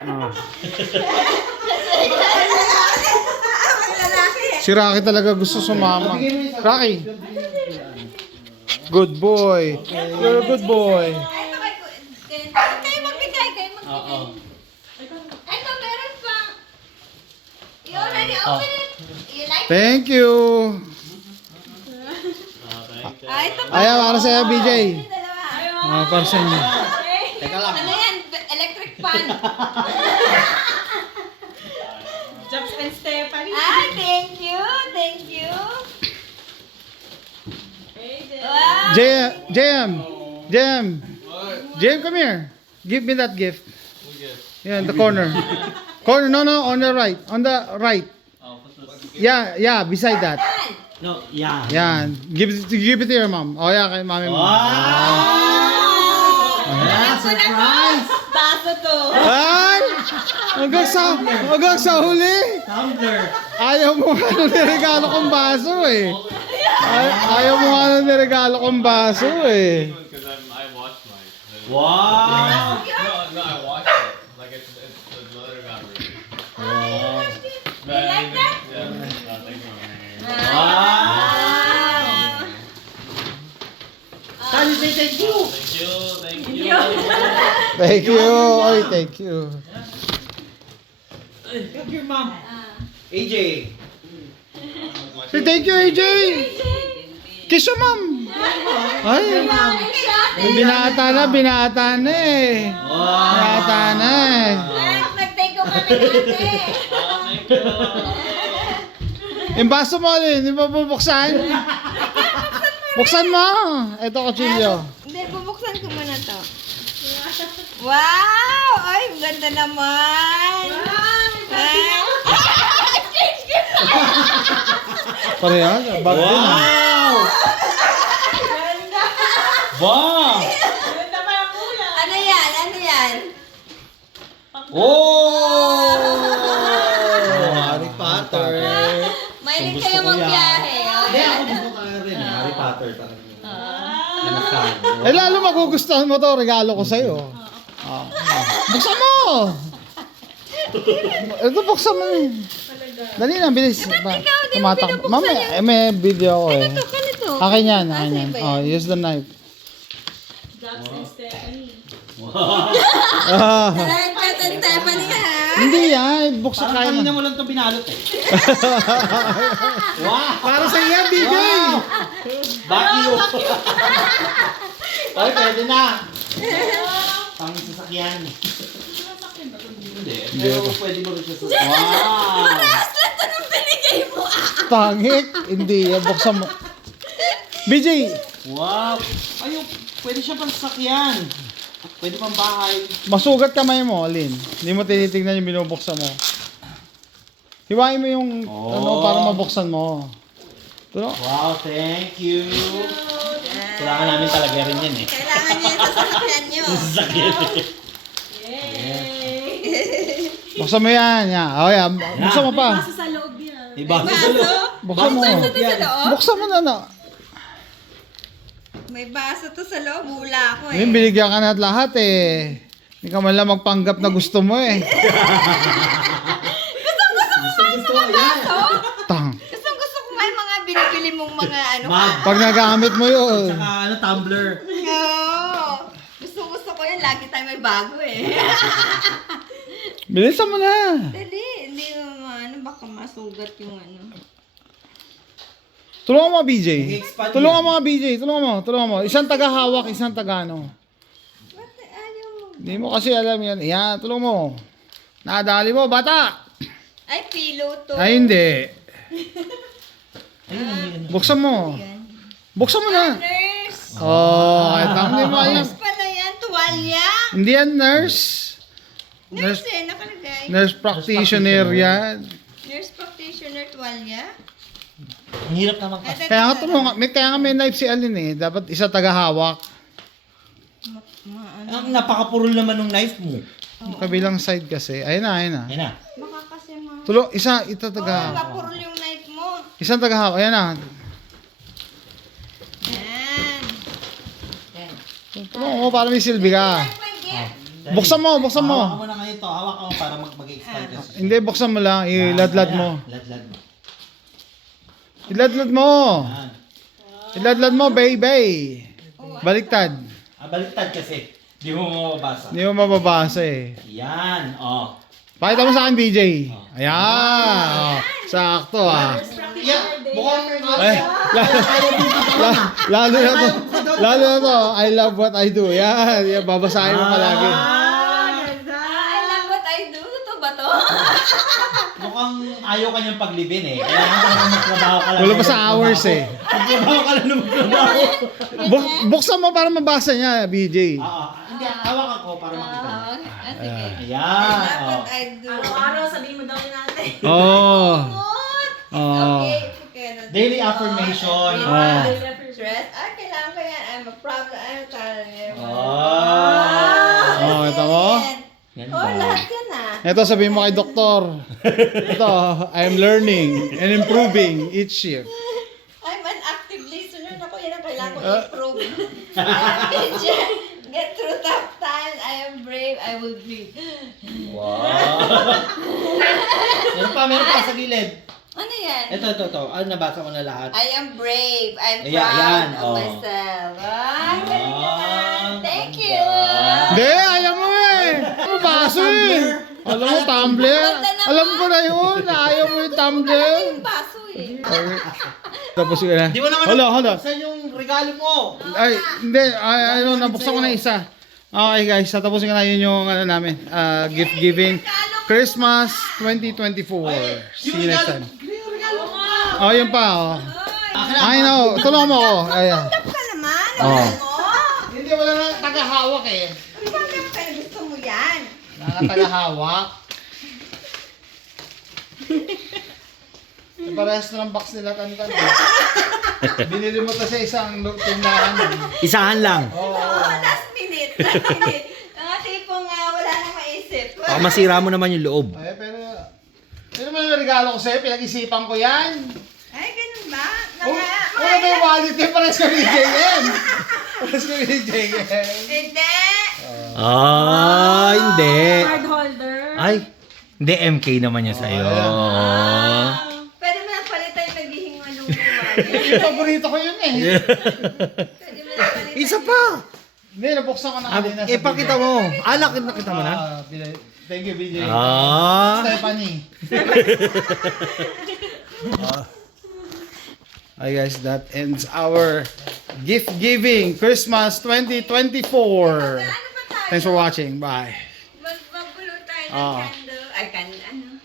Ah. Si Rocky talaga gusto sumama. Rocky. Good boy. You're a good boy. Kayo magbigay, kayo magbigay. Ito, meron pa. You already open it? You like it? Thank you. Ito pa. Ayan, para sa'yo, BJ. Dalawa. Para sa inyo. Teka lang. Ano yan? Electric fan. Jobs and Stephanie. Ay, thank you. Thank you. Wow. JM, come here. Give me that gift. Yeah, in the corner. Corner, no, on the right. On the right. Yeah, beside that. No, yeah. Yan. Give it to your mom. Oh, yeah, kay mami mo. Ah, surprise! Baso to. Ay! Hanggang sa huli. Tumbler. Ayaw mo nga nung niregalo kong baso eh. Ayaw mo nga nung niregalo kong baso eh. Because I watched mine. Wow! No, I watched it. Like it's the letter got released. Wow! You like that? Yeah. Thank you. Wow! Can you say thank you? Thank you. Thank you. Oy, thank you. Thank you, mom. AJ. Say thank you, AJ. Kiss your mom. Ay, binata na eh. Wow! Binata na eh. Nag-take ko kami dati. Thank you. Yung baso mo, Alin, di ba bubuksan? Buksan mo. Ito, kutsilyo. Hindi, bubuksan ko muna to. Wow! Ay, ang ganda naman. Pareha, bag din ah. Wow! Wow! Ganda pa ang kulay. Ano yan? Ano yan? Oh! Harry Potter. Mahilig kayo magbiyahe. Hindi, ako gusto ka rin. Harry Potter talaga. Eh, lalo magugustuhan mo to, regalo ko sa'yo. Ah. Buksan mo! Ito, buksan mo. Dali na, bilis. Tumatak. Mami, may video ko eh. Ito, kanito. Akin yan, akin yan. Sa'yo ba yan? Oh, use the knife. Jobs and Stephanie. Ah, Kat and Stephanie ha? hindi yan, buksan Parang kayo. kanina mo lang ito binalot eh. Wow! Para sa iyo, BJ! Bakyo! Oy, pwede na! Pang sasakyan. Hindi, pero pwede mo rin siya sa... Wow! Bracelet na nung binigay mo. Pangit. Hindi, buksan mo. BJ! Wow! Ayun, pwede siya pang sasakyan. Pwede pang bahay. Masugat kamay mo, Alin. Hindi mo tinitignan yung binubuksan mo. Hiwain mo yung ano para mabuksan mo. Ito. Wow, thank you! Kailangan namin talaga rin yan eh. Kailangan niya sa sasakyan niyo. Sasakyan eh. Buksan mo yan. Yan. Oh, yan. Buksan mo pa. Baso sa loob yan. Iba sa Baso? sulo. Buksan mo. Baso to sa loob? Buksan mo na. May baso to sa loob. Hula ako Yung eh. binigyan ka na at lahat eh. Hindi ka man lang magpanggap na gusto mo eh. Gusto ko yan. Tang. Gusto ko nga yung mga binibili mong mga ano. Mag. Pag nagamit mo yun. Saka ano, tumbler. Oo. Gusto ko yan. Lagi tayo may bago eh. Bilisan mo na. Dali. Hindi naman. Baka masugat yung ano. Tulungan mo, BJ. Nag-expand Tulungan yan. mo, BJ. Tulungan mo. Isang taga-hawak, isang taga-ano. Ba't ayaw mo? Hindi mo kasi alam yan. Yan, tulungan mo. Nadali mo, bata. Ay, pilo to. Ay, hindi. Buksan mo. Yan. Buksan mo na. Nurse. Oh, ito. Hindi mo alam. Nurse pala yan. Tuwalya. Hindi yan nurse. Nurse eh. Nakalagay. Nurse practitioner yan. Nurse practitioner tuwalya. Ang hirap naman Ay, kasi. Kaya nga tulungan. Kaya nga may knife si Alin eh. Dapat isa taga-hawak. Ang napakapurol naman ng knife mo. Kabilang side kasi. Ayun na. Ayun na. Baka kasi mga... Tulong, isa, ito Oh, taga. mapurol yung knife mo. Isang taga-hawak. Ayan na. Yan. Tulungan mo para may silbi ka. Like my gift. Buksan mo, buksan mo. Hawakan mo na kayo ganito, hawak mo para mag-expand kasi. Hindi, buksan mo lang. Iladlad mo. Ladlad mo. Iladlad mo. Yan. Iladlad mo, baby. Baliktad. Baliktad kasi. Di mo mababasa. Hindi mo mababasa eh. Yan, oh. Pakita mo sa akin, BJ. Ayan. Oh, sakto ah. Yan, mukhang... Eh, lalo na to. Lalo na to. I love what I do. Yan. Yan, babasahin mo palagi. I love what I do. Ito ba to? Mukhang ayaw kanyang paglibin eh. Kailangan ka naman magtrabaho ka lang. Wala pa sa hours eh. Magtrabaho ka lang na magtrabaho. Buksan mo para mabasa niya, BJ. Oo. Hindi, hawakan ko para makita mo. Sige. Ayan. I love Oh. what I do. Araw-araw, sabihin mo daw yun natin. Oh. Good. Oh. Okay. Okay. Daily affirmation. Oh. Stress. Kailangan ko yan. I'm a problem. I'm tired. Oh, ito mo. Yan Oh, ba? lahat yan ah. Ito, sabihin mo kay doktor. Ito, I'm learning and improving each shift. I'm an active listener. Ako, yan ang kailangan ko improve. I am patient. Get through tough times. I am brave. I will breathe. Wow. meron pa sa gilid. Ano yan? Ito. Ano, nabasa ko na lahat. I am brave. I'm Ayan, proud ayan, of oh. myself. Ay, galing naman. Thank you. Hindi, ayaw mo eh. Ano baso eh. Alam mo, tumbler. Alam ko na yun. Ayaw mo yung tumbler. Yung baso eh. Tapos yun na. Di mo naman Hala. Saan yung regalo mo? Ay, hindi. Ay, ano, nabuksan ko na isa. Okay guys, tatapusin ko na yun yung ano namin. Gift giving. Christmas 2024. See you next time. Yung regalo mo. Oh, yun pa. Oh. I know. Tulungan mo ako. Ayan. Tanggap ka naman. Oh. Ano mo? Hindi, wala na tagahawak eh. Tanggap ka na. Gusto mo yan. Nakatagahawak. Parehas na ng box nila tantan. Binili mo to sa isang tindahan. Isahan lang. Oo, last minute. Mga tipong wala nang maisip. Baka masira mo naman yung loob. Ay, pero... Sino man yung regalo ko sa'yo? Pinag-isipan ko yan. Ay, ganun ba? Wala ba yung wallet eh? Parehas ko ni JN. Parehas ko ni JN. Hindi. Hindi. Card holder. Ay, hindi MK naman yan sa'yo. Pwede mo nang palitan yung naghihingi malungkuman. Paborito ko yun eh. Pwede mo nang palitan. Isa pa. Hindi, nabuksan ko na kanina. Ipakita mo. Nakita mo na? Thank you, BJ. Stephanie. Hi guys, that ends our gift giving Christmas 2024. Ano pa tayo? Thanks for watching. Bye. Magbulo tayo ng Ah. candle. Ay, ano?